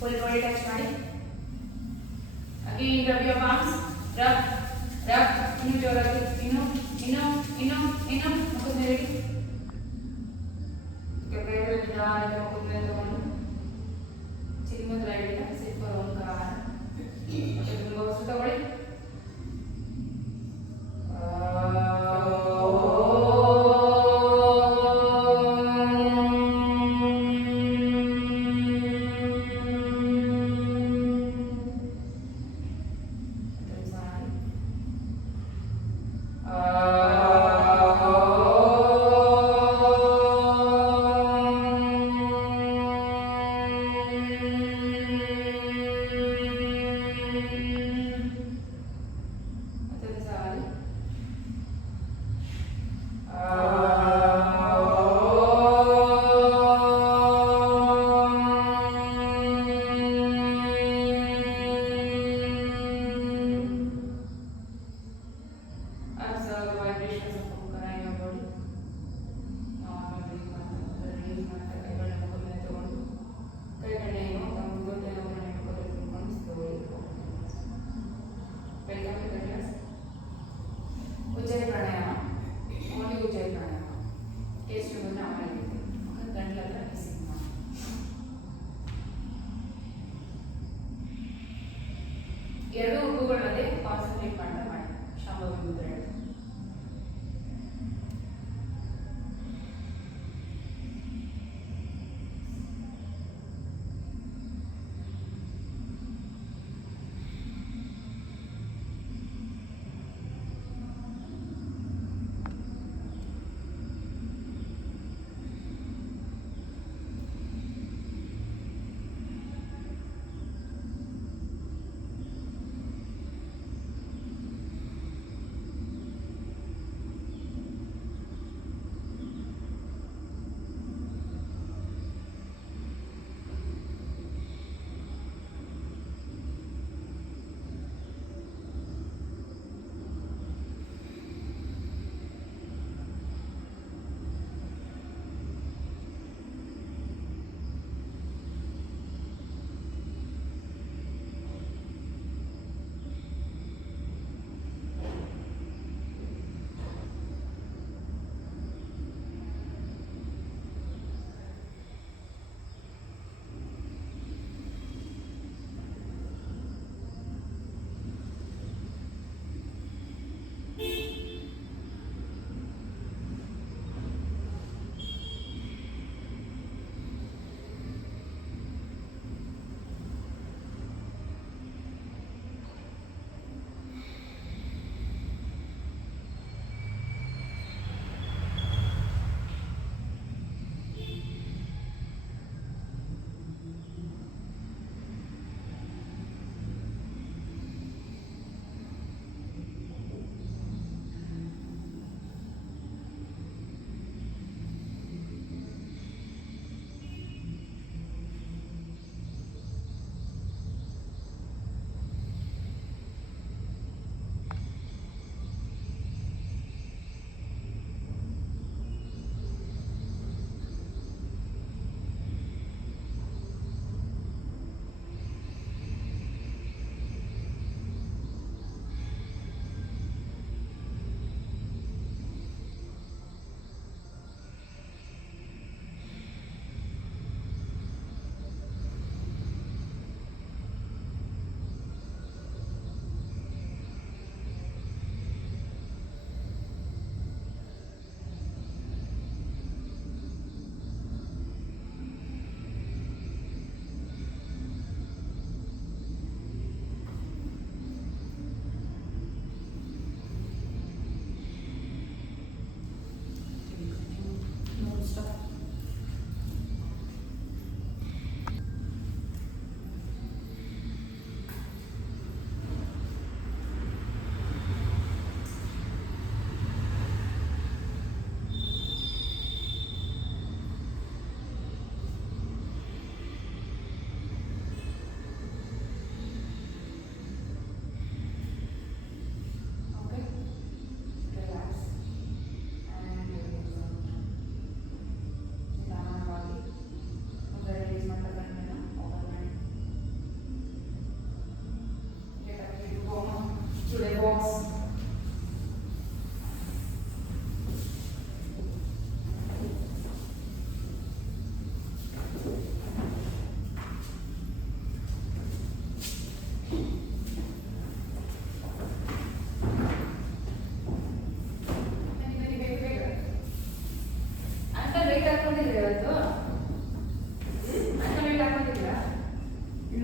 Full body touch ಮಾಡಿ. Again rub your palms. Rub rub. ಇನ್ನು ಜೋರಾಗಿ. ಇನ್ನು ಮುಖದ ಮೇಲೆ ಇಡಿ. ಕೈಗಳು ನಿಧಾನವಾಗಿ ಮುಖದ ಮೇಲೆ ತಗೊಂಡು ಚಿನ್ನದ ಲೈಟ್ ಸಿಪ್ಪ ಓಂಕಾರ ತುಂಬ ಹೊಸ ತಗೊಳ್ಳಿ. ಎರಡು ಉಬ್ಬುಗಳಲ್ಲೇ ಕಾನ್ಸಂಟ್ರೇಟ್ ಮಾಡ್ತಾ ಮಾಡಿ. ಶಾಂಭವಿ ಮುದ್ರೆ.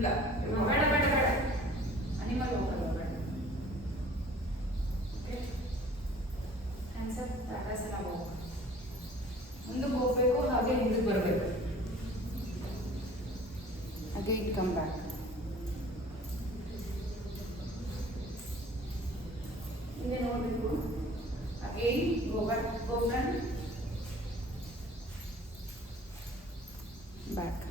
ಇಲ್ಲ ಬೇಡ ಬೇಡ ಬೇಡ ಅನಿಮಲ್ ಹೋಗಲ್ಲ ಬೇಡ. ಓಕೆ ಹ್ಯಾಂಡ್ಸ್ ಅಪ್ ತಾಟಾಸನ ಹೋಗ. ಮುಂದಕ್ಕೆ ಹೋಗಬೇಕು ಹಾಗೆ ಹಿಂದಕ್ಕೆ ಬರಬೇಕು. ಹಾಗೆ ಕಮ್ ಬ್ಯಾಕ್. ಹಿಂದೆ ನೋಡಬೇಕು. ಅಗೇನ್ ಗೋ ಬ್ಯಾಕ್, ಗೋ ಫ್ರಂಟ್ ಬ್ಯಾಕ್.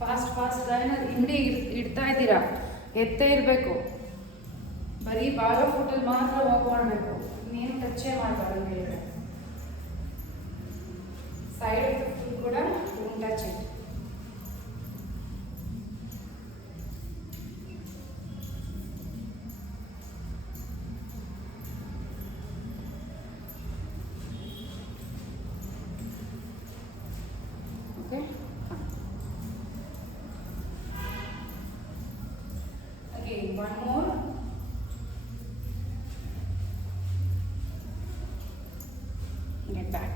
ಫಾಸ್ಟ್ ಫಾಸ್ಟ್ ಹಿಂಡಿ ಇಡ್ತಾ ಇದ್ದೀರಾ, ಎತ್ತೇ ಇರಬೇಕು. ಬರೀ ಬಾಲ ಫುಟಲ್ಲಿ ಮಾತ್ರ ವಾಕ್ ಮಾಡಬೇಕು, ಇನ್ನೇನು ಟಚ್ಚೇ ಮಾಡಬಾರ್ದು ಮೇಲ್ಗಡೆ. ಸೈಡ್ ಆಫ್ ದ ಫುಟ್ ಕೂಡ touch it. Okay again one more. Get back.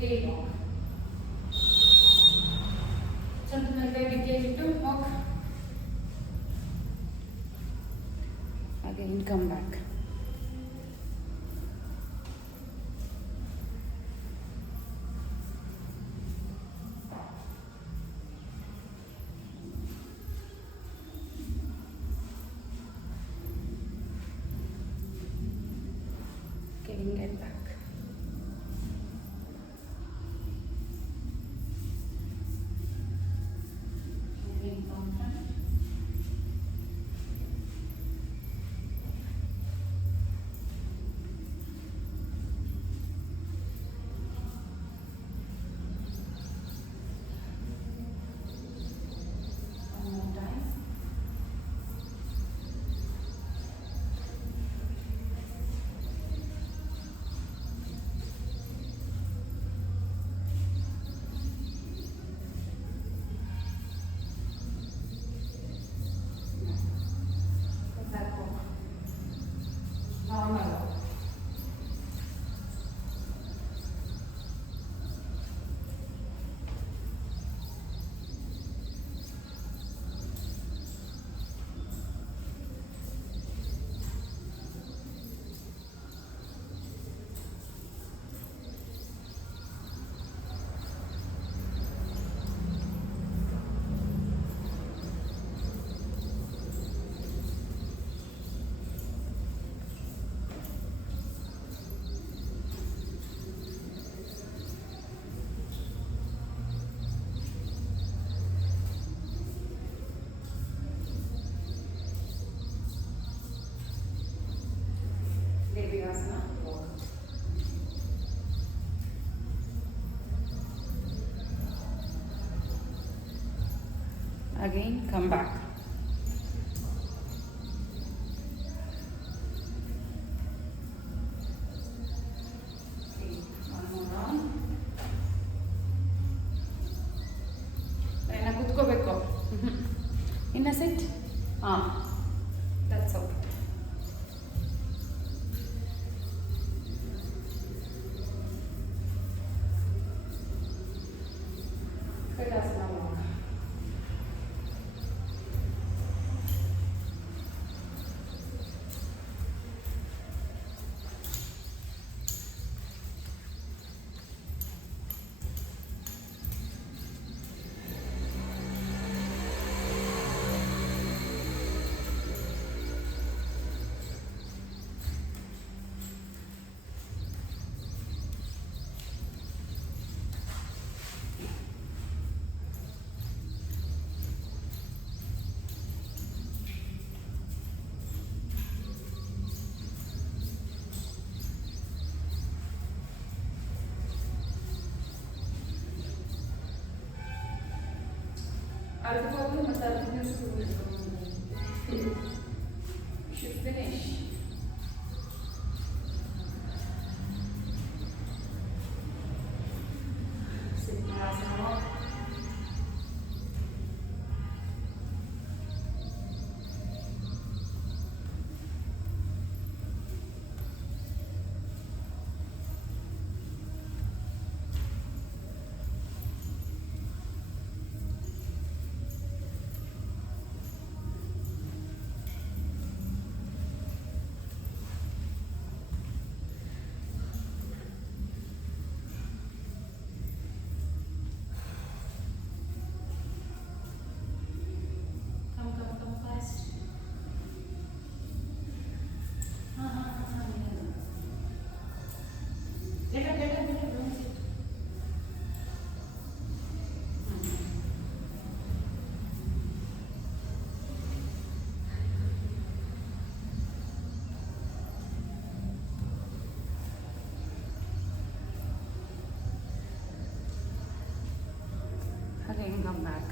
Lean walk. Something like that. Begin to walk. Again come back. Get back. Again, come front. One more time. Normal. Devasana walk. Again, come back. Okay, one more round. Then kutkobeku. Inna sit. That's okay. Kritasana walk. ಅದಕ್ಕೆ ಹೋಗಿ ಮತ್ತೆ ಅದಕ್ಕೆ should finish. Siddhasana. Again, come back.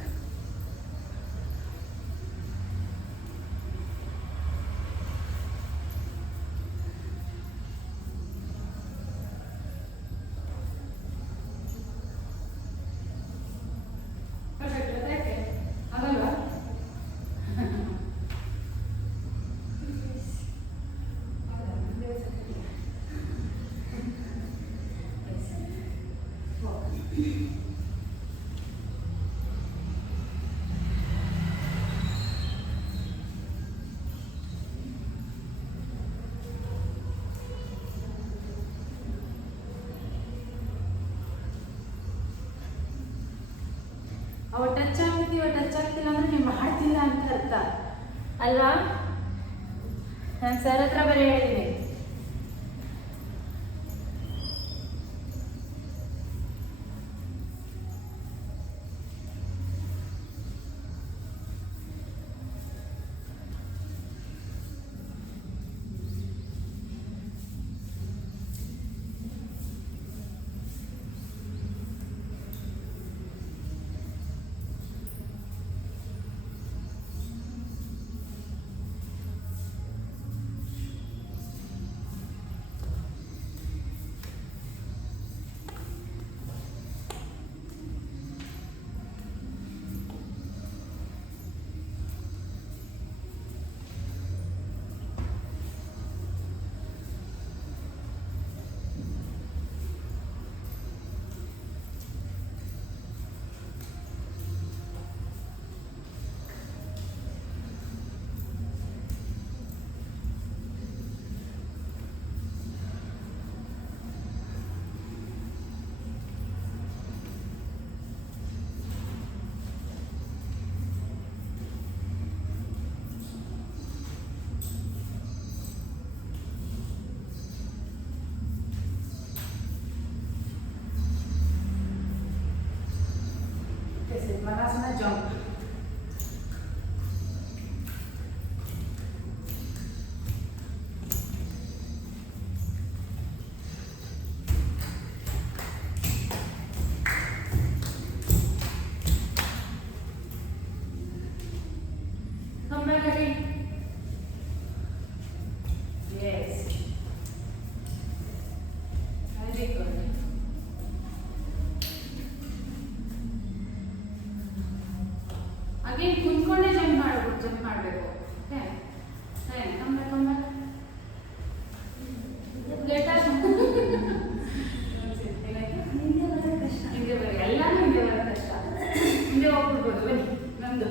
ಅವ ಟಚ್ ಆಗ್ತಿಲ್ಲ ಅಂದ್ರೆ ನೀವು ಮಾಡ್ತಿಲ್ಲ ಅಂತ ಅರ್ಥ ಅಲ್ವಾ? ನಾನು ಸರ್ ಹತ್ರ ಬರೀ ಹೇಳಿದ್ದೀನಿ. Siddhasana jump. Come back again. Yes. Very good. Again ಕುಂತ್ಕೊಂಡೇ ಜಂಪ್ ಮಾಡಬೇಕು. ಓಕೆ ಕಮ್ ಬ್ಯಾಕ್ ಲೇಟ್ ಆಗಿ ಹಿಂದೆ ಬರೋದು ಕಷ್ಟ. ಎಲ್ಲಾನು ಹಿಂದೆ ಬರೋದು ಕಷ್ಟ. ಹಿಂದೆ ಹೋಗ್ಬಿಡ್ಬೋದು. ಬನ್ನಿ ನಮ್ದು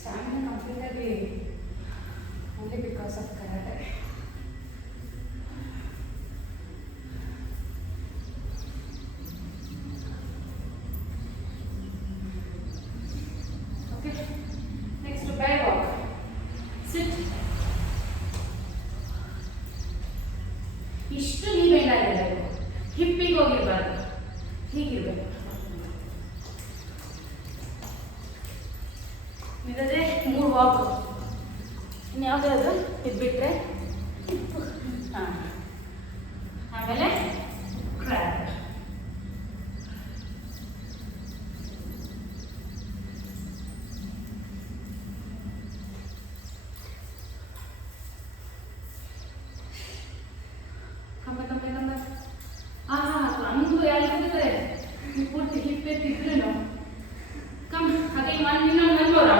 stamina completely only because of karate. Okay, next to bear walk. Sit. ಇರೋದೇ 3 ವಾಕು. ಇನ್ಯಾವುದಾದ್ರು ಇದ್ಬಿಟ್ರೆ ಹಾಂ, ಆಮೇಲೆ ಕ್ರ್ಯಾಬ್. ಕಂಬ ಹಂಗೂ ಯಾರಿದ್ದಾರೆ ಪೂರ್ತಿ ಹಿಪ್ಪೆತ್ತಿದ್ರು ಕಮ್ ಹಾಗೆ ಇನ್ನೊಂದು ಅನ್ಬೋರ.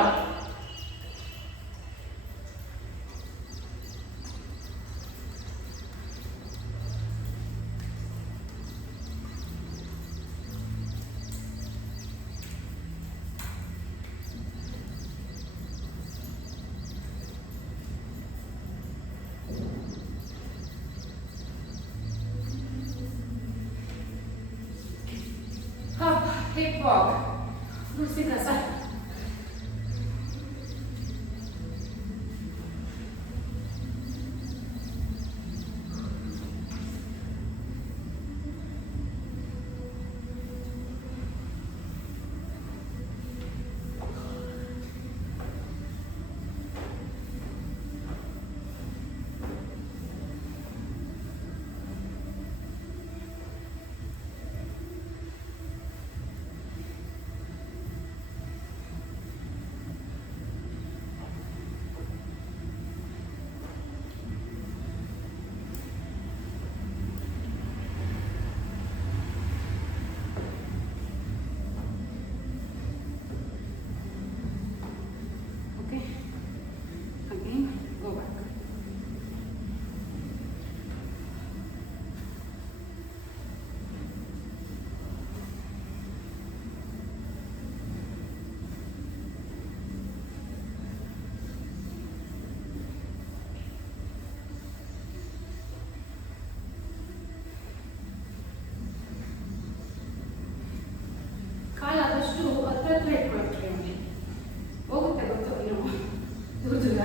Hip walk. Kursi kasa. ಕಾಲಾದಷ್ಟು ಹತ್ರ ಇಟ್ಕೊಳ್ತೀವಿ ಅವನಿಗೆ ಹೋಗುತ್ತೆ ಗೊತ್ತು ನೀವು ದೂರ.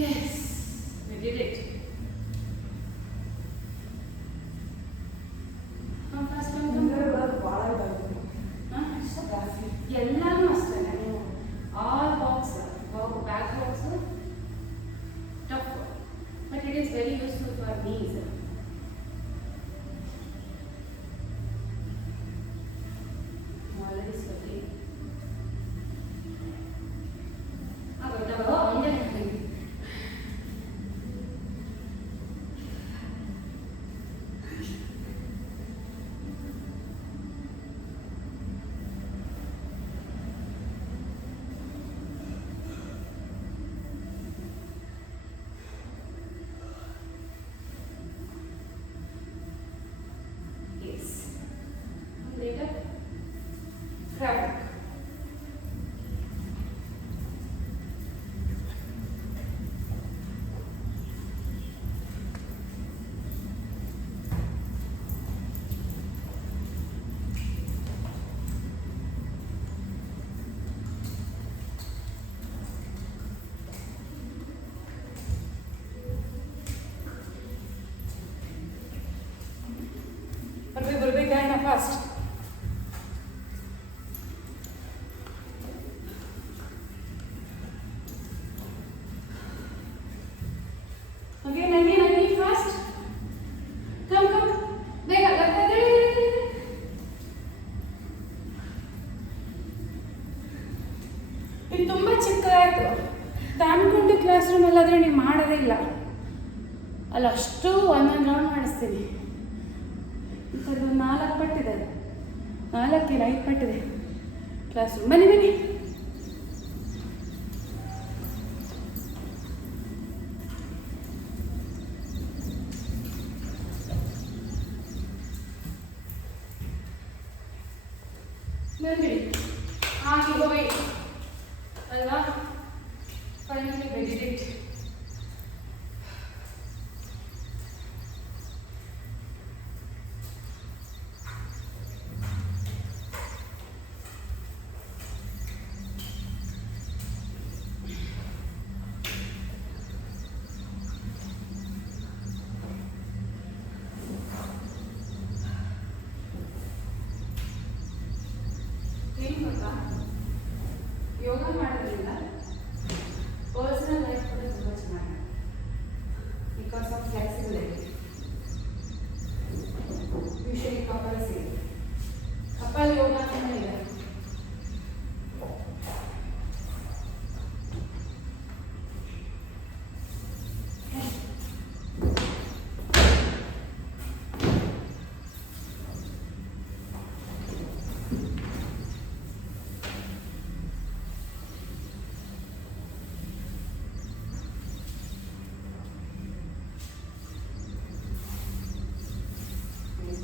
Yes, we did it. ಎಲ್ಲರೂ ಅಷ್ಟೇ ನೀವು all box back box tough, but it is very useful for knees. Already sweating. Later, crab. But we will be kind of fast. Again, fast. Come. Bega. ಇದು ತುಂಬ ಚಿಕ್ಕದಾಯಿತು. ತಾನ್ಕೊಂಡು ಕ್ಲಾಸ್ ರೂಮಲ್ಲಾದರೆ ನೀವು ಮಾಡೋದೇ ಇಲ್ಲ. ಅಷ್ಟು ಒಂದೊಂದು ರೌಂಡ್ ಮಾಡಿಸ್ತೀನಿ. ಈ ಥರದ್ದು 4 ಪಟ್ಟಿದೆ, 5 ಪಟ್ಟಿದೆ ಕ್ಲಾಸ್ ರೂಮ್. ಬನ್ನಿ. ಬನ್ನಿ ಹಾಗೆ ಹೋಗಿ ಅಲ್ವಾ, ಫೈನಲಿ we did it.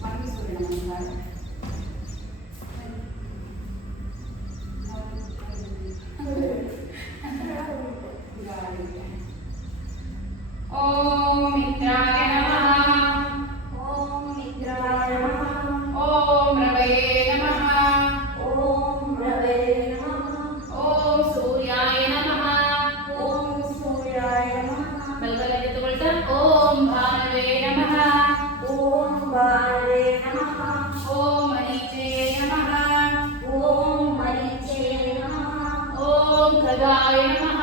ಹಾಗೆ ಸೂರ್ಯ ನಮಸ್ಕಾರ. ಓಂ ಮಿತ್ರಾಯ ನಮಃ. ಓಂ ಮಿತ್ರಾಯ ನಮಃ. ಓಂ ರವಯೇ ನಮಃ. ಓಂ ರವೇ ನಮಃ. ಓಂ ಸೂರ್ಯಾಯ ನಮಃ. ಓಂ ಸೂರ್ಯಾಯ ನಮಃ. ಬಲಗೈಯಲ್ಲಿ ತಗೊಳ್ತಾ ಓಂ ಭಾನುವೇ ನಮಃ. ಓಂ ಭಾನುವೇ ನಮಃ. ಓಂ ಮರೀಚೇ ನಮಃ. ಓಂ ಮರೀಚೇ ನಮಃ. ಓಂ ಖಗಾಯ ನಮಃ.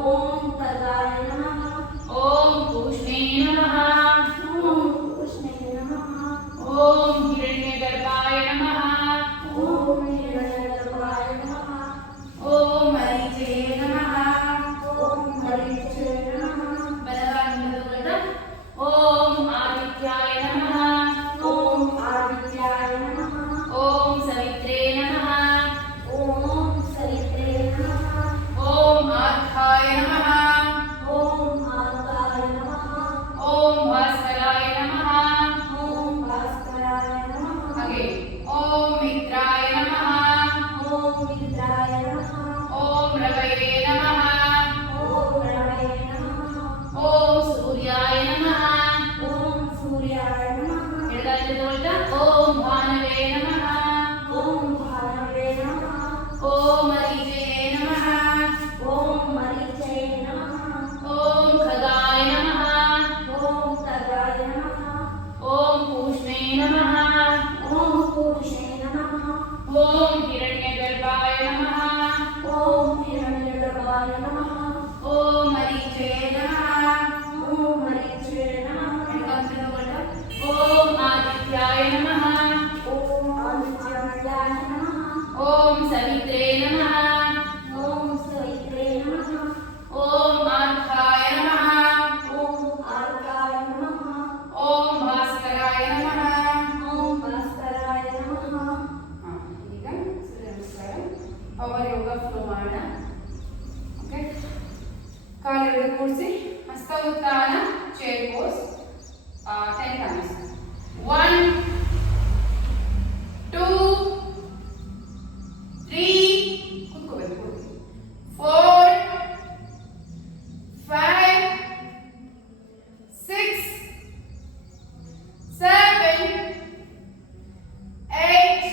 ಓಂ ಖಗಾಯ ನಮಃ. ಓಂ ಪೂಷ್ಣೇ ನಮಃ. ಓಂ ಕೃಷ್ಣೇ ನಮಃ. ಓಂ ಹಿರಣ್ಯಗರ್ಭಾಯ ನಮಃ. ಓಂ ಹಿರಣ್ಯಗರ್ಭಾಯ ನಮಃ. ಓಂ ಮರೀಚೇ ನಮಃ. ಓಂ ಮರೀಚೇ ನಮಃ. ಬಲಗೈಯಲ್ಲಿ ತಗೊಳ್ತಾ ಓಂ ಆದಿತ್ಯಾಯ ನಮಃ. ಓಂ ಆದಿತ್ಯಾಯ ನಮಃ. ಓಂ ಸವಿತ್ರೇ ನಮಃ. ಓಂ ಸವಿತ್ರೇ ನಮಃ. ಓಂ ಆರ್ಕಾಯ ನಮಃ. ಓಂ ಆರ್ಕಾಯ ನಮಃ. ಓಂ ಭಾಸ್ಕರಾಯ ನಮಃ. ಓಂ ಭಾಸ್ಕರಾಯ ನಮಃ. ಹಾಗೆ ಓಂ ಮಿತ್ರಾಯ ನಮಃ. ಓಂ ಮಿತ್ರಾಯ ನಮಃ. ಓಂ ರವಯೇ ನಮಃ. ಓಂ ರವೇ ನಮಃ. ಓಂ ಸೂರ್ಯಾಯ ನಮಃ. ಓಂ ಸೂರ್ಯಾಯ ನಮಃ. ಎಡಗೈಯಲ್ಲಿ ತಗೊಳ್ತಾ ಓಂ ಭಾನುವೇ ನಮಃ. ಓಂ ಭಾನುವೇ ನಮಃ. ಓಂ ಮರೀಚೇ ನಮಃ. ಓಂ ಮರೀಚೇ ನಮಃ. ಓಂ ಖಗಾಯ ನಮಃ. ಓಂ ಖಗಾಯ ನಮಃ. ಓಂ ಪೂಷ್ಣೇ ನಮಃ. ಓಂ ಪೂಷೇ ನಮಃ. ಓಂ ಹಿರಣ್ಯಗರ್ಭಾಯ ನಮಃ. ಓಂ ಹಿರಣ್ಯಗರ್ಭಾಯ ನಮಃ. ಓಂ ಮರೀಚೇ ನಮಃ. ಓಂ ಮರೀಚೇ ನಮಃ. ಎಡಗೈಯಲ್ಲಿ ತಗೊಳ್ತಾ ಓಂ ಆದಿತ್ಯಾಯ ನಮಃ. ಓಂ ಆದಿತ್ಯಾಯ ನಮಃ. ಓಂ ಸವಿತ್ರೇ ನಮಃ. ಓಂ ಸವಿತ್ರೇ ನಮಃ. ಓಂ ಆರ್ಕಾಯ ನಮಃ. ಓಂ ಆರ್ಕಾಯ ನಮಃ. ಓಂ ಭಾಸ್ಕರಾಯ ನಮಃ. ಓಂ ಭಾಸ್ಕರಾಯ ನಮಃ. ಹಾ, ಈಗ ಸೂರ್ಯ ನಮಸ್ಕಾರ. ಪವರ್ ಯೋಗ ಫ್ಲೋ ಮಾಡೋಣ. ಓಕೆ, ಕಾಲೆರಡು ಕೂಡಿಸಿ ಹಸ್ತ ಉತ್ಥಾನ ಚೇರ್ ಪೋಸ್ 10 times. 1 2 3 ಕೂತ್ಕೋಬೇಕು. 4 5 6 7 8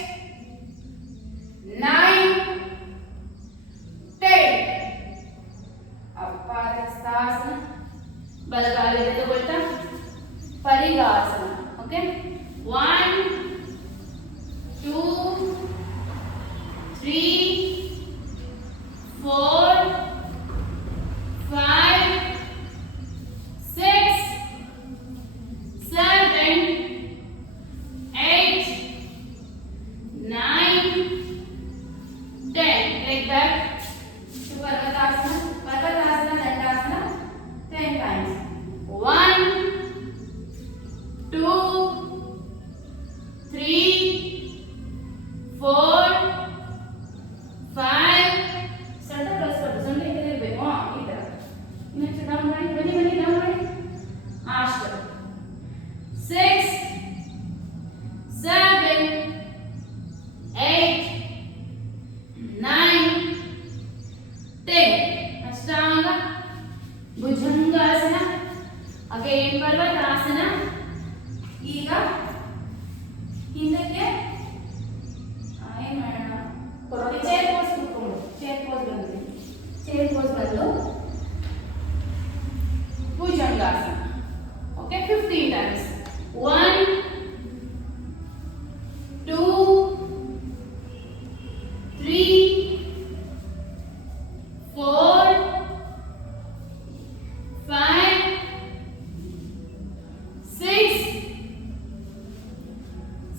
9 10. ಅಪಾದಹಸ್ತಾಸನ. ಬಲಗೈಯಲ್ಲಿ ತಗೊಳ್ತಾ ಪರಿಗಾಸನ. ಓಕೆ, 1 2 3 4 5 6 7 8 9 10. Like that. ಪರ್ವತಾಸನ. ಪರ್ವತಾಸನ, ದಂಡಾಸನ 10 times. 1 2 3 4 5 ಸಣ್ಣ ಕಳಿಸ್ಕೊಟ್ಟು ಸಣ್ಣ ಇರಬೇಕು. ಈ ಥರ ಇನ್ನೊಂದು ಡೌನ್ ಮಾಡಿ, ಬನ್ನಿ ಬನ್ನಿ ಡೌನ್ ಮಾಡಿ. ಅಷ್ಟು 6 7 8 9 10. ಅಷ್ಟಾಂಗ ಭುಜಂಗಾಸನ. ಅಗೇನ್ ಪರ್ವತಾಸನ. ಈಗ ಹಿಂದಕ್ಕೆ ಏನು ಮಾಡೋಣ? ಚೇರ್ ಪೋಸ್ ಕೂತ್ಕೊಂಡು. ಚೇರ್ ಪೋಸ್ ಬಂದ್ವಿ. ಚೇರ್ ಪೋಸ್ ಬಂದು ಭುಜಂಗಾಸನ. Okay, 15 times. 1 2 3 4 5 6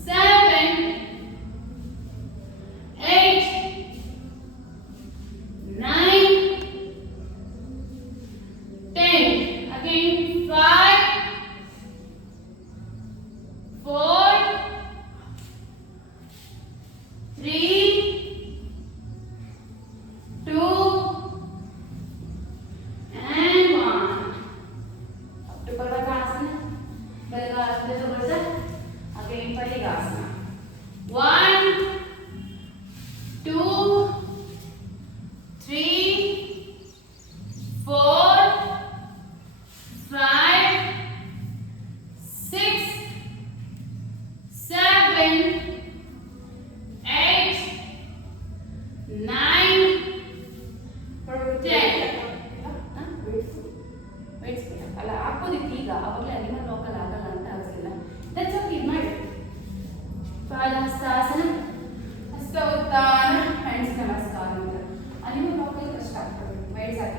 7 8 9 10. Again, 5 4 3 2 and 1. Up to Parvatasana. ಬಲಗಾಲದಿಂದ ತಗೊಳ್ತಾ Again, Parigasana. 1, 2, 3, 4, 5, 6, 7, 8, 9, 10. ವೇಟ್ಸ್ ಅಲ್ಲ ಹಾಕೋದಿತ್ತು ಈಗ ಅವಾಗಲೇ ಅನಿಮಲ್ ವಾಕಲ್ಲಿ ಆಗಲ್ಲ ಅಂತ ಹಾಕ್ಸಿಲ್ಲ. ದಟ್ಸ್ ಓಕೆ, ಇದು ಮಾಡಿ. ಪಾದಹಸ್ತಾಸನ, ಹಸ್ತ ಉತ್ಥಾನ, ಹ್ಯಾಂಡ್ಸ್ ನಮಸ್ಕಾರ ಅಂತ. ಅನಿಮಲ್ ವಾಕಲ್ಲಿ ಕಷ್ಟ ಆಗ್ತದೆ. ವೇಟ್ಸ್ ಹಾಕಿ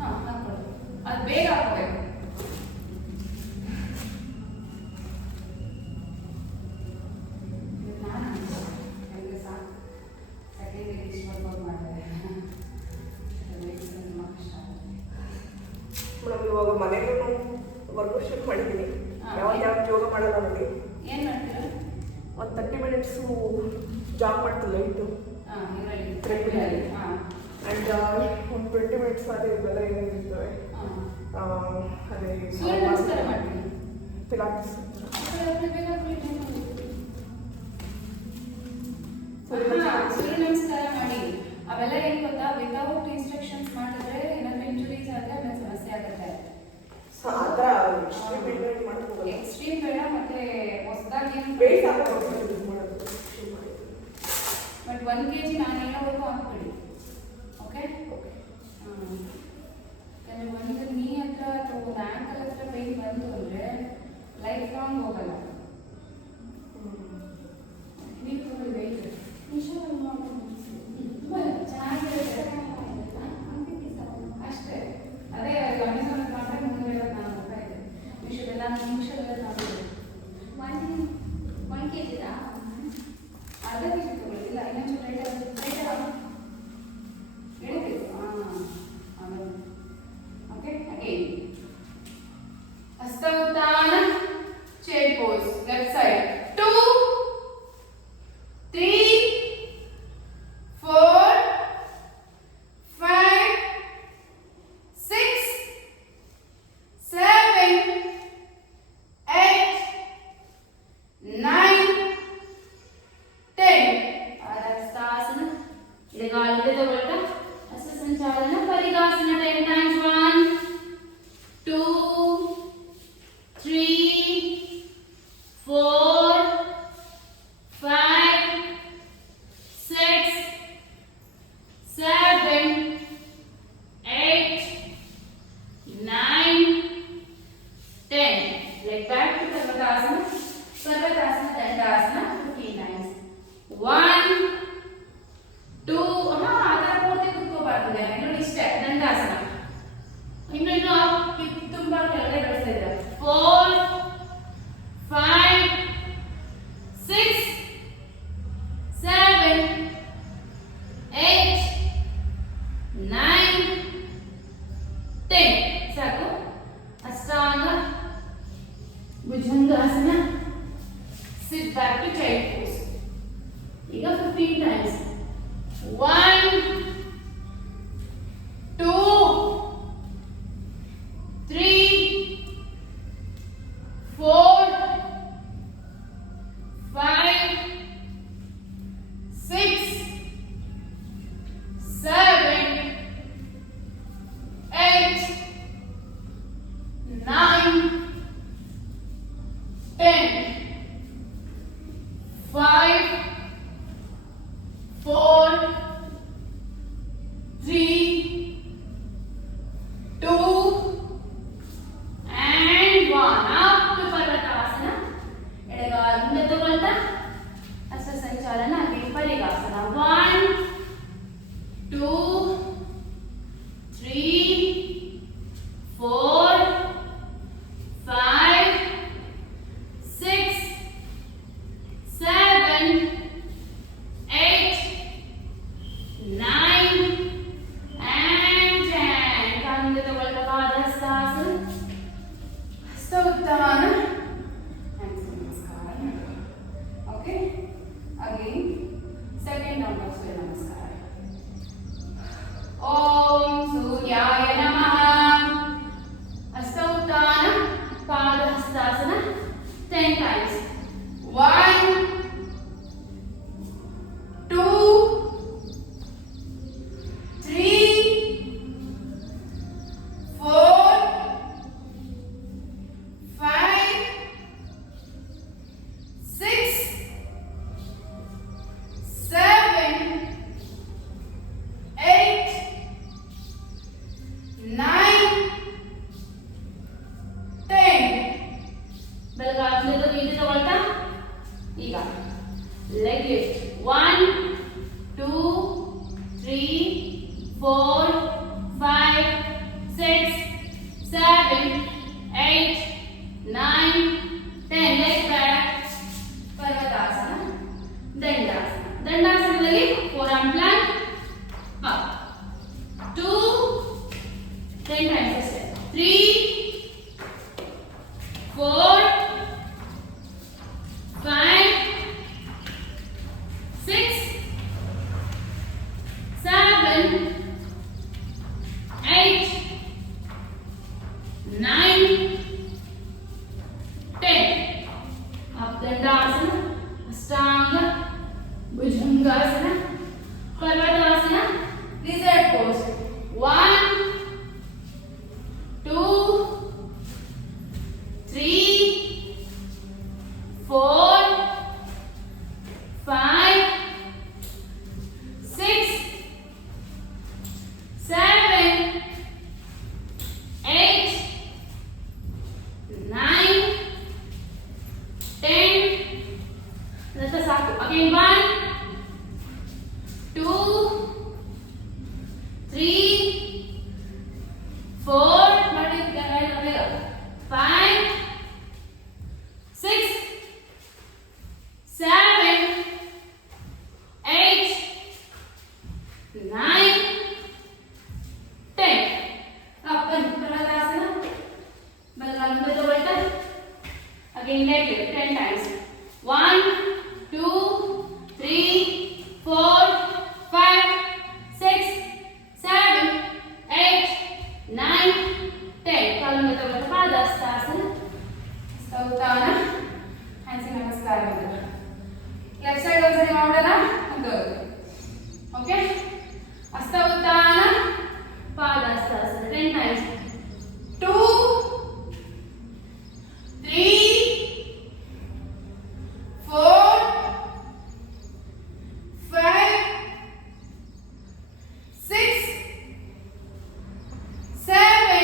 ಹಾಂ ಹಾಕೊಳ್ಳಿ. ಅದು ಬೇಗ ಹಾಕಬೇಕು. ಮೇಡಮ್ ಇವಾಗ ಮನೆಯಲ್ಲೂ ವರ್ಕೌಟ್ ಮಾಡಿದ್ದೀನಿ. ಯಾವತ್ತು ಯೋಗ ಮಾಡಲ್ಲ ನನಗೆ. ಏನು ಮಾಡ್ತೀರಾ? ಒಂದು 30 ಮಿನಿಟ್ಸು ಜಾಗ್ ಮಾಡ್ತಿಲ್ಲ ಇಟ್ಟು ಇದರಲ್ಲಿ ಹಾಂ ಆ್ಯಂಡ್ ಒಂದು 20 ಮಿನಿಟ್ಸ್ ಅದೇ ಇವೆಲ್ಲ ಏನೇನಿರ್ತವೆ ಅದೇ ಸೂರ್ಯ ನಮಸ್ಕಾರ ಮಾಡ್ತೀನಿ. ಪಿಲಾಟಿಸ್. ಸೂರ್ಯ ನಮಸ್ಕಾರ ಮಾಡಿ. ಅವೆಲ್ಲ ಏನು ಗೊತ್ತಾ, ವಿತೌಟ್ ಇನ್ಸ್ಟ್ರಕ್ಷನ್ಸ್ ಮಾಡಿದ್ರೆ ಏನಾದ್ರು ಇಂಜುರೀಸ್ ಆದರೆ ಆಮೇಲೆ ಸಮಸ್ಯೆ ಆಗುತ್ತೆ. ಆ ಥರ ಮಾಡ್ಬೋದು. ಎಕ್ಸ್ಟ್ರೀಮ್ ಬೇಡ, ಮತ್ತೆ ಹೊಸದಾಗಿ ವೇಟ್ ಹಾಕೋದು ಮಾಡೋದು. ಬಟ್ 1 kg ನಾನು ಹೇಳೋವರೆಗೂ ಹಾಕ್ಬಿಡಿ. ಓಕೆ, ಯಾಕಂದರೆ ಒಂದು ನೀ ಹತ್ರ ಅಥವಾ ಒಂದು ಆ್ಯಂಕಲ್ ಹತ್ರ ಪೇನ್ ಬಂತು ಅಂದರೆ ಲೈಫ್ ಲಾಂಗ್ ಹೋಗಲ್ಲ. ನೀವು ತಗೊಳ್ಳಿ ವೆಯ್ಟ್ ಚೆನ್ನಾಗಿರುತ್ತೆ ಅಷ್ಟೇ. ಅದೇ ಅಮೆಝಾನ್ ಕಾಂಟ್ಯಾಕ್ಟ್ 354 ರೂಪಾಯಿ ಇದೆ. ಮೀಶೋದೆಲ್ಲ ನಿಮಿಷದಲ್ಲೇ ತಗೊಂಡಿದೆ. 1 kg ಅರ್ಧ ಕೆಜಿ ತಗೊಳ್ಳಿಲ್ಲ, ಇನ್ನೊಂದು ರೈಟ್ ಎಳಿಬೇಕು. ಆಮೇಲೆ ಓಕೆ, ಅಗೇನ್ ಹಸ್ತ ಉತ್ಥಾನ, ಚೇರ್ ಪೋಸ್, ಲೆಫ್ಟ್ ಸೈಡ್. 2, 3, 4, 5, 6, 7, 8, 9, 10. ಪಾದಹಸ್ತಾಸನ, ಎಡಗಾಲಿಗೆ ತಗೊಳ್ತಾ ಹಸ್ತ ಸಂಚಾಲನ, ಪರಿಗಾಸನ 10 times. 1, 2, 3, 4, 5, 6, 7, 8, 9, 10. Like back to Parvatasana. Parvatasana, Dandasana 15 times. 1, 2, ಅದರ ಪೂರ್ತಿ ಕುತ್ಕೋಬಾರ್ದು. ನೋಡಿ ಇಷ್ಟೇ ದಂಡಾಸನ. ಇನ್ನು ತುಂಬಾ ಕೆಳಗಡೆ ಬೆಳೆಸ್ತಾ ಇದ್ದಾರೆ. 4, 5, 6, 7, 8, 9, 10. ಸಾಕು. ಅಷ್ಟಾಂಗ bhujangasana. Sit back to child pose. ಈಗ 15 times. 1, 2, 3, 4, 5, 6, 7, 8, 9, 10. 5, 4, 3, 2, and 1. Up to Parvatasana. ಎಡಗಾಲು ಮುಂದೆ ತಗೊಳ್ತಾ ಹಸ್ತ ಸಂಚಾಲನ. ಹಾಗೆ ಪರಿಗಾಸನ. 1, 2, 3, 4, 5, 6, 7, 8, 9, and 10. ಕಂದು ತಗೊಳ್ತಾ padahastasana, hasta utthana, hands namaskar. Okay, again second round of surya namaskar. ಓಂ ಸೂರ್ಯಾಯ ನಮಃ. Hasta utthana, padahastasana 10 times. Bhujangasana, parvatasana, lizard pose. 1 2 3 4 5 6 7 8 9 10. That's ಸಾಕು. Again 1 2 3 4 ಮಾಡಿ 5 6 7 8 9 10. Up and Pranadasana. Balaram Balavolta. Again leg lift 10 times. 1 2 3 4 5 6 7 8 9 10. Kalam Balavolta Padasana. Sautana. Hands namaskar. Left side ಒಂದ್ಸರಿ ಮಾಡೋಣ. Okay? Hasta Uttana. Padasana 10 times. 2 3 4 5 6 7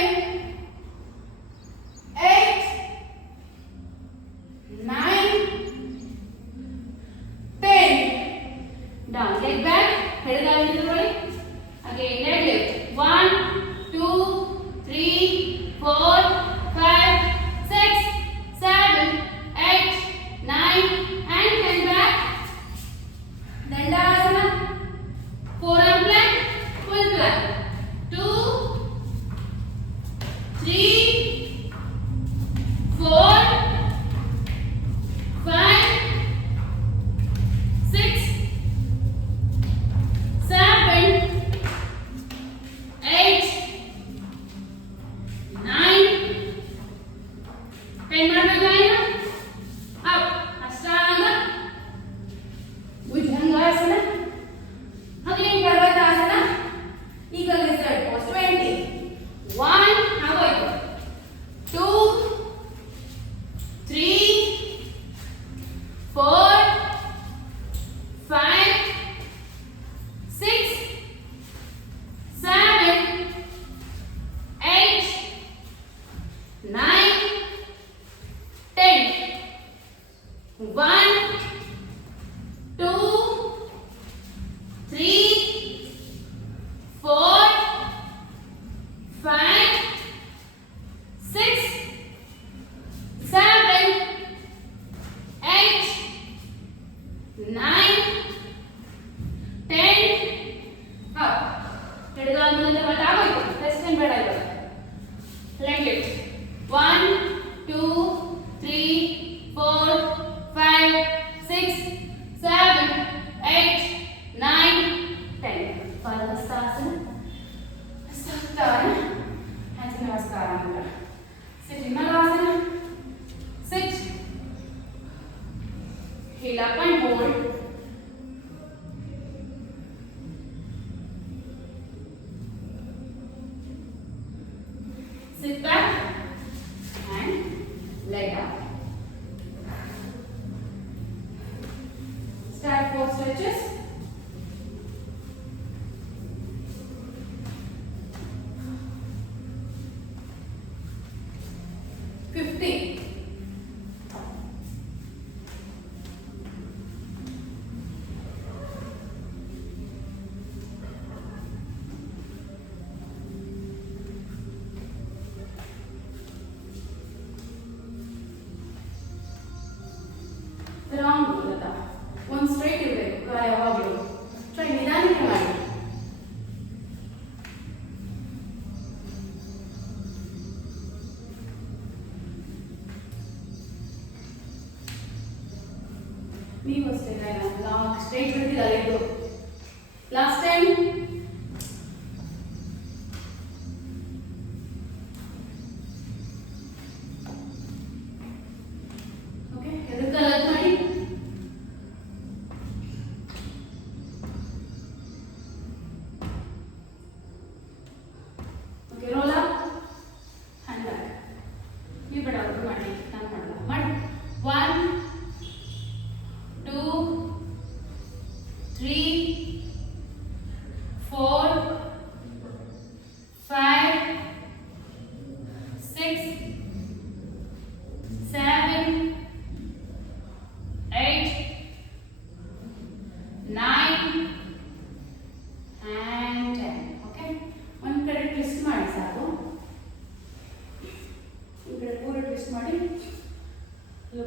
8 9 10. Down, leg back, head down to the right. Again, leg lift. 1 2 3 4 5 6 7 8 9 and 10 back. Dandasana. Forearm plank, full plank. 2 3 4 5 6 7 8 9 10 ಮಾಡಬೇಕಾಯ್ತು. Up. Ashtanga. Bhujangasana. Again Parvatasana. Eagle lizard pose 20. 1 ಆಗೋಯ್ತು. 2 3 4 5 6 7 8 9 10. 1 2 3 4 5 6 7 8 9 10. Up. ಎಡಗಾಲ ಮುಂದೆ ಮತ್ತೆ ಆಗೋಯ್ತು. ರೆಸ್ಟ್ ಏನು ಬೇಡ ಇವಾಗ. leg lift. 1 2 3 4 5 6 7 8 9 10. Padahastasana. Hastastana. Hands namaskara mala. Sit in Malasana. Sit. Heel up and hold. Sit back and leg up. Start 4 stretches. Round ಮೂಲಕ ಒಂದು ಸ್ಟ್ರೈಟ್ ಇರಬೇಕು ಕಾಲ ಯಾವಾಗಲೂ. ಟ್ರೈ ನಿಧಾನಕ್ಕೆ ಮಾಡಿ. ನೀವು ಅಷ್ಟೇ ಲಾಂಗ್ ಸ್ಟ್ರೈಟ್ ಬಿಡ್ತಿಲ್ಲ ಇದು. ಲಾಸ್ಟ್ ಟೈಮ್ ಓಕೆ ಎದುರು ಕಾಲ ಮಾಡಿ.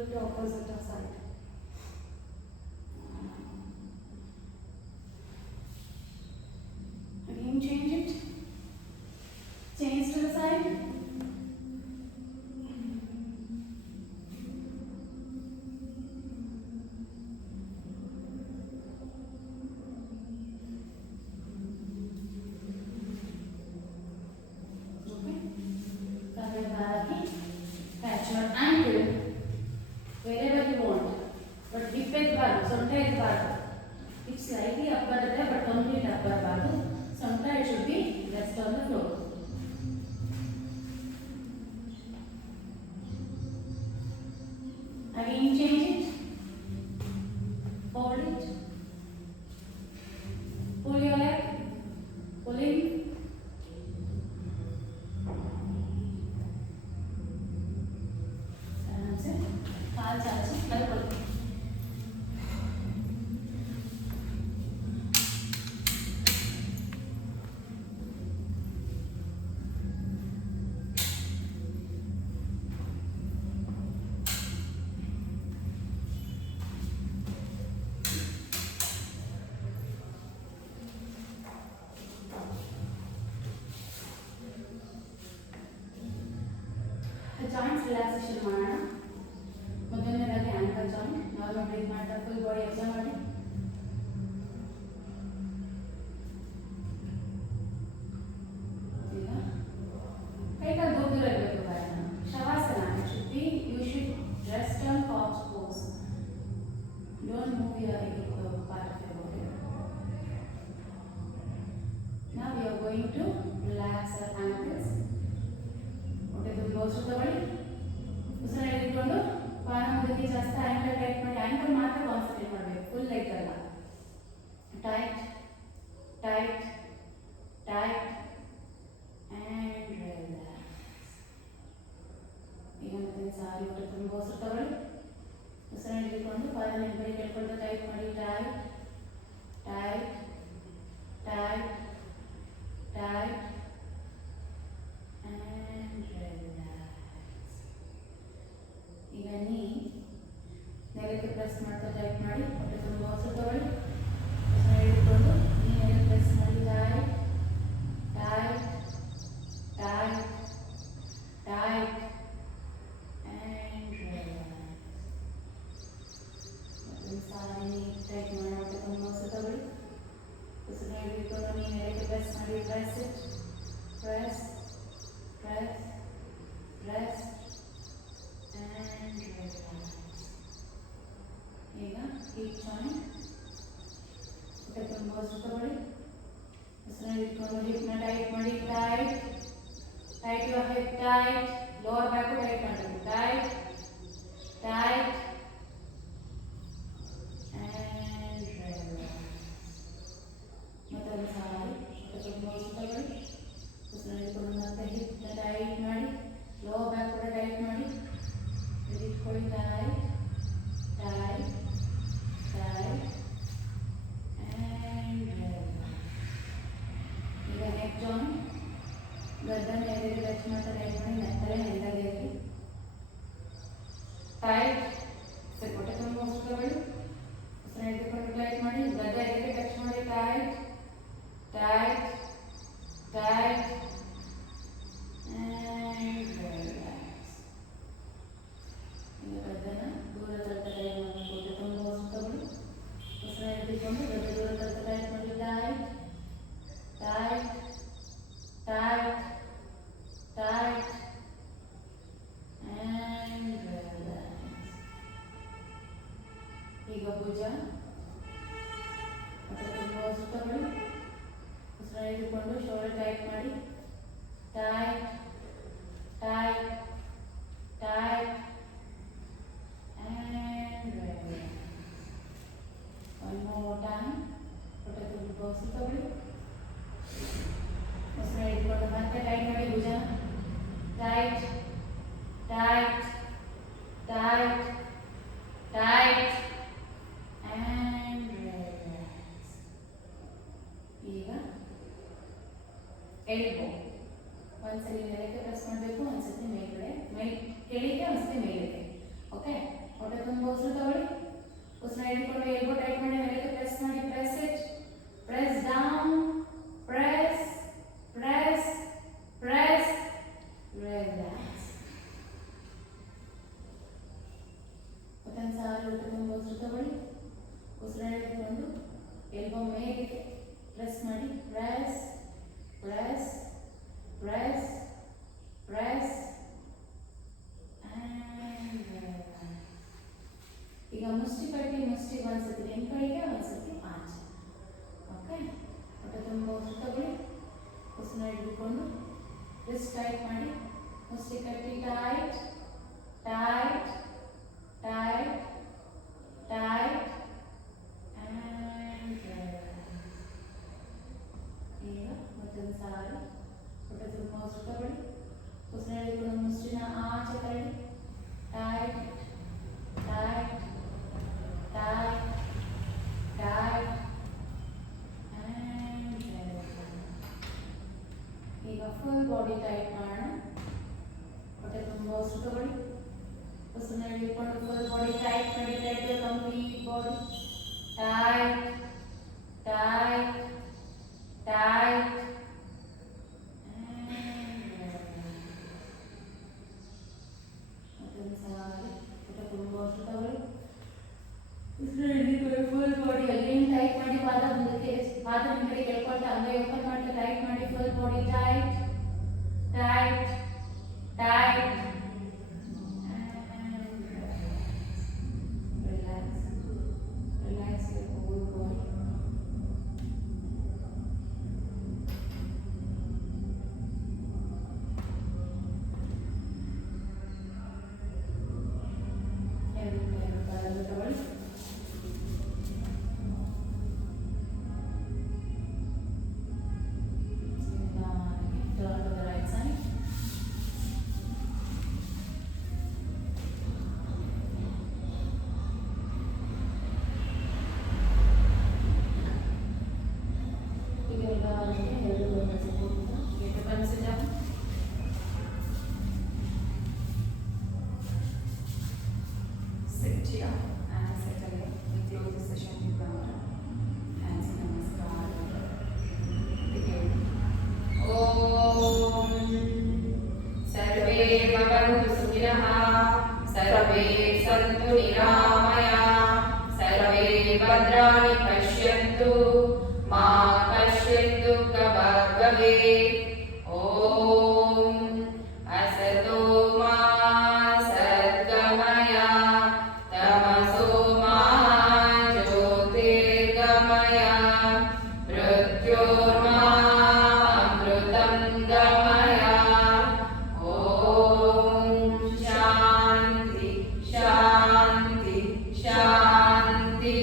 totally opposite of side. Again change it. Change to the side. Catch your ankle wherever you want, but hip ಎತ್ತಬಾರ್ದು, ಸೊಂಟ ಎತ್ತಬಾರ್ದು. It's slightly up ಬರುತ್ತೆ, but complete up ಬರಬಾರ್ದು. ಸೊಂಟ it should be rest on the floor. Again change it. Hold it. Pull your leg. Pull in. ಕಾಲು ಚಾಚಿ ಮಲ್ಕೊಳ್ಳಿ. Joints relaxation ಮಾಡೋಣ. ಮೊದಲನೇದಾಗಿ ಆಂಕಲ್ ಜಾಯಿಂಟ್. ನಾರ್ಮಲ್ ಬ್ರೀತ್ ಮಾಡ್ತಾ ಫುಲ್ ಬಾಡಿ ಅಬ್ಸರ್ವ್ ಮಾಡಿ. ಈಗ ಕೈಕಾಲು ದೂರ ದೂರ ಇರಬೇಕು. ಕಾರಣ shavasana. It should be you should rest on corpse pose. Don't move your part of your body. Now we are going to relax our ankles. ಹೊಟ್ಟೆ ತುಂಬ ತಗೊಳ್ಳಿ. ಉಸಿರು ಹಿಡಿದುಕೊಂಡು ಪಾದ ಮುಂದಕ್ಕೆ ಜಾಸ್ತಿ ಆ್ಯಂಕಲ್ ಟೈಟ್ ಮಾಡಿ. ಆ್ಯಂಕಲ್ ಮಾತ್ರ ಕಾನ್ಸಂಟ್ರೇಟ್ ಮಾಡಬೇಕು, ಫುಲ್ ಲೈಟ್ ಅಲ್ಲ. Tight tight tight and relax. ಈಗ ಮತ್ತೆ ಸಾರಿ ಹೊಟ್ಟೆ ತುಂಬ ಉಸಿರು ತಗೊಳ್ಳಿ. ಉಸಿರು ಹಿಡಿದುಕೊಂಡು ಪಾದ ನೆನಪಲ್ಲಿ ಕೇಳ್ಕೊಂಡು ಟೈಟ್ ಮಾಡಿ. Tight tight tight tight and relax. ಈಗ ನೀ ನೆಲಕ್ಕೆ ಪ್ರೆಸ್ ಮಾಡ್ತಾ ಟೈಟ್ ಮಾಡಿ. ಹೊಟ್ಟೆ ತುಂಬ ಉಸಿರು ತಗೊಳ್ಳಿ. ಉಸಿರು ಹಿಡಿದುಕೊಂಡು ನೀ ನೆಲಕ್ಕೆ ಪ್ರೆಸ್ ಮಾಡಿ. Tight tight tight tight and relax. ಮತ್ತೊಂದು ಸಾರಿ ನೀ ಟೈಟ್ ಮಾಡಿ. ಹೊಟ್ಟೆ ತುಂಬ ಉಸಿರು ತಗೊಳ್ಳಿ. ಉಸಿರು ಹಿಡಿದುಕೊಂಡು ನೀ ನೆಲಕ್ಕೆ ಪ್ರೆಸ್ ಮಾಡಿ. Press it. Press press, press and relax. ಈಗ keep joint. ಹೊಟ್ಟೆ ತುಂಬ ಉಸಿರು ತಗೊಳ್ಳಿ. ಉಸಿರು ಹಿಡಿದುಕೊಂಡು ಹಿಪ್ನ ಟೈಟ್ ಮಾಡಿ. Tight tight your hip. Tight lower back tight ಮಾಡಬೇಕು. Tight tight and relax. ಮತ್ತೊಂದು ಸಾರಿ ಹೊಟ್ಟೆ ತುಂಬ ಉಸಿರು ತಗೊಳ್ಳಿ. ಉಸಿರು ಹಿಡಿದುಕೊಂಡು ಮತ್ತೆ ಹಿಪ್ ಟೈಟ್ ಮಾಡಿ. ಲೋವರ್ ಬ್ಯಾಕ್ ಕೂಡ ಟೈಟ್ ಮಾಡಿ. ಹಿಡಿದುಕೊಳ್ಳಿ. Tight tight tight and relax. ಈಗ ನೆಕ್ ಜಾಯಿಂಟ್. ಗರ್ದನ್ ಎದೆಗೆ ಟಚ್ ಮಾಡ್ತಾ ಟೈಟ್ ಮಾಡಿ. ನೆತ್ತಲೆ ನೆಲದಾಗಿರಲಿ. ಟೈಟ್. ಹೊಟ್ಟೆ ತುಂಬ ಉಸಿರು ತಗೊಳ್ಳಿ. ಉಸಿರು ಹಿಡಿದುಕೊಂಡು ಟೈಟ್ ಮಾಡಿ. ಗರ್ದ ಎದೆಗೆ ಟಚ್ ಮಾಡಿ. Tight tight tight and relax. ಈಗ ಗದ್ದನ ದೂರ ತಳ್ತಾ ಟೈಟ್ ಮಾಡಬೇಕು. ಹೊಟ್ಟೆ ತುಂಬ ಉಸಿರು ತಗೊಳ್ಳಿ. ಉಸಿರು ಹಿಡಿದುಕೊಂಡು ಗದ್ದೆ ದೂರ ತಳ್ತಾ ಟೈಟ್ ಮಾಡಿ. Tight tight tight tight and relax. ಈಗ ಭುಜ. ಹೊಟ್ಟೆ ತುಂಬ ಉಸಿರು ತಗೊಳ್ಳಿ. ಉಸಿರು ಹಿಡಿದುಕೊಂಡು ಶೋಲ್ಡರ್ ಟೈಟ್ ಮಾಡಿ. Tight tight tight and relax. One more time. ಹೊಟ್ಟೆ ತುಂಬ ಉಸಿರು ತಗೊಳ್ಳಿ. ಉಸಿರು ಹಿಡಿದುಕೊಂಡು ಮತ್ತೆ ಟೈಟ್ ಮಾಡಿ. ಭುಜ tight tight tight tight and relax. ಈಗ elbow. Once ಮುಷ್ಟಿ ಕಟ್ಟಿ ಮುಷ್ಟಿ ಒಂದ್ಸತಿ ಹಿಂಕಡೆಗೆ ಒಂದ್ಸತಿ ಆಚೆ. ಓಕೆ, ಹೊಟ್ಟೆ ತುಂಬ ಉಸಿರು ತಗೊಳ್ಳಿ. ಉಸಿರನ್ನ ಹಿಡಿದುಕೊಂಡು ರಿಸ್ಟ್ ಟೈಟ್ ಮಾಡಿ, ಮುಷ್ಟಿ ಕಟ್ಟಿ tight tight tight tight and ಈಗ ಮತ್ತೊಂದು ಸಾರಿ ಹೊಟ್ಟೆ ತುಂಬ ಉಸಿರು ತಗೊಳ್ಳಿ. ಉಸಿರನ್ನ ಹಿಡಿದುಕೊಂಡು ಮುಷ್ಟಿನ ಆಚೆ ತಗೊಳ್ಳಿ. Tight tight tight tight and ಈಗ ಫುಲ್ ಬಾಡಿ ಟೈಟ್ ಮಾಡೋಣ. ಹೊಟ್ಟೆ ತುಂಬ ಉಸಿರು ತಗೊಳ್ಳಿ. ಉಸಿರನ್ನ ಹಿಡಿದುಕೊಂಡು ಫುಲ್ ಬಾಡಿ ಟೈಟ್ ಮಾಡಿ, tight complete body tight tight tight ಮತ್ತೊಂದು ಸಾರಿ ಹೊಟ್ಟೆ ತುಂಬ ಉಸಿರು ತಗೊಳ್ಳಿ. ಉಸಿರು ಹಿಡಿದುಕೊಂಡು ಫುಲ್ ಬಾಡಿ ಅಲ್ಲಿಂದ ಟೈಟ್ ಮಾಡಿ, ಪಾದ ಮುಂದಕ್ಕೆ ಪಾದ ಹಿಂದೆ ಕೇಳ್ಕೊಳ್ತಾ ಅಂಗೈ ಓಪನ್ ಮಾಡ್ತಾ ಟೈಟ್ ಮಾಡಿ, full body tight tight tight relax relax full body. ಎರಡು ಕಾಲನ್ನು ತಗೊಳ್ಳಿ. Turn to the right side. Sit here and settle in. We close the session with prayer. Hands in namaskar. Begin. Om Sarve Bhavantu Sukhinaः Sarve Santu Niramaya Sarve Bhadrani Pashyantu Ma Pashyantu Kabhave. Om Asato Ma Sadgamaya Tamaso Ma Jyotirgamaya Mrityorma Amrutam Gamaya. Om Shanti Shanti Shanti.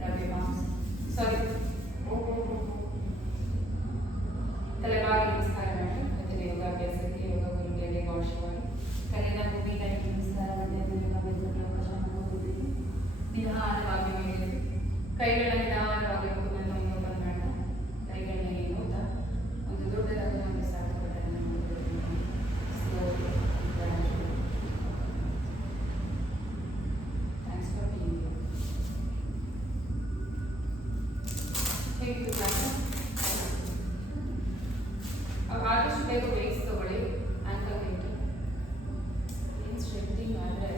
Rub your palms. Sorry. ತಲೆಬಾಗಿ ನಮಸ್ಕಾರ ಮಾಡಿ. ಇವತ್ತಿನ ಯೋಗಾಭ್ಯಾಸಕ್ಕೆ ಯೋಗ ಗುರುಗಳಿಗೆ ಗೌರವವಾಗಿ ಕರೆದ ಭೂಮಿಗೆ ನಮಸ್ಕಾರ. ನಿಧಾನವಾಗಿ ಮೇಲೆ ಕೈಗಳನ್ನ ನಿಧಾನವಾಗಿ ಮುಖವನ್ನು ಓಪನ್ ಮಾಡ್ತಾ ಕೈಗಳನ್ನ ನೋಡ್ತಾ ಒಂದು ದೊಡ್ಡದಾದ ಒಂದು ಸಾಧಕಗಳನ್ನು slowly. Thanks for being here. ಹೇಗಿತ್ತು ಕ್ಲಾಸ್? ಆದಷ್ಟು ಬೇಗ ವೇಟ್ಸ್ ತಗೊಳ್ಳಿ. ಆಂಕಲ್ ವೇಟ್ ಏನು ಸ್ಟ್ರೆಂತಿಂಗ್ ಆದರೆ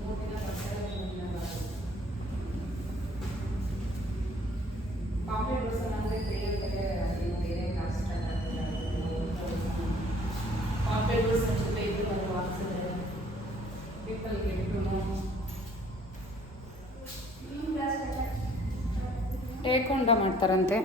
3 ದಿನ ಬರ್ತಾರೆ, 3 ದಿನ ಬರೋದು. ಪಾಂಪ್ಲೆಟ್ ಡೋಸನ್ ಅಂದರೆ ಬೇರೆ ಬೇರೆ ಕ್ಲಾಸ್ ಸ್ಟಾರ್ಟ್ ಆಗ್ತದೆ. ಪಾಂಪ್ಲೆಟ್ ಡೋಸ್ ಅಷ್ಟು ಬೇಗ ಬರುವ ಆಗ್ತದೆ. People get to know. Take ಹೋಂಡ ಮಾಡ್ತಾರಂತೆ.